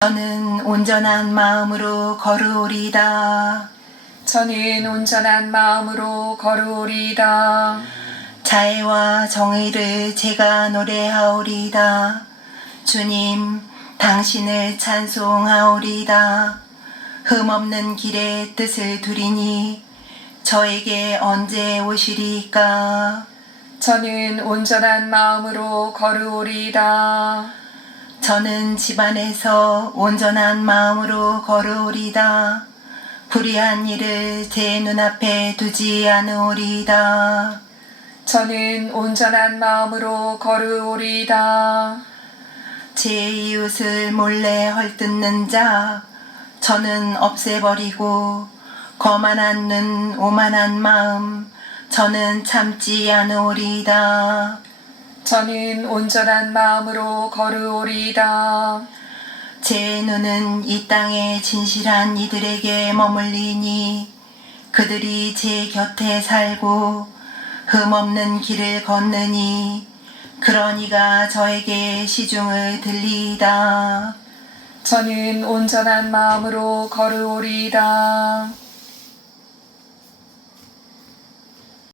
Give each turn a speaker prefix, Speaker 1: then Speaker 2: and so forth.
Speaker 1: 저는 온전한 마음으로 걸으오리다.
Speaker 2: 저는 온전한 마음으로 걸으오리다.
Speaker 1: 자애와 정의를 제가 노래하오리다. 주님, 당신을 찬송하오리다. 흠없는 길의 뜻을 두리니 저에게 언제 오시리까?
Speaker 2: 저는 온전한 마음으로 걸으오리다.
Speaker 1: 저는 집안에서 온전한 마음으로 걸으오리다. 불의한 일을 제 눈앞에 두지 않으오리다.
Speaker 2: 저는 온전한 마음으로 걸으오리다.
Speaker 1: 제 이웃을 몰래 헐뜯는 자, 저는 없애버리고, 거만한 눈, 오만한 마음, 저는 참지 않으오리다.
Speaker 2: 저는 온전한 마음으로 걸으오리다.
Speaker 1: 제 눈은 이 땅의 진실한 이들에게 머물리니, 그들이 제 곁에 살고, 흠없는 길을 걷느니, 그러니가 저에게 시중을 들리이다.
Speaker 2: 저는 온전한 마음으로 걸으오리다.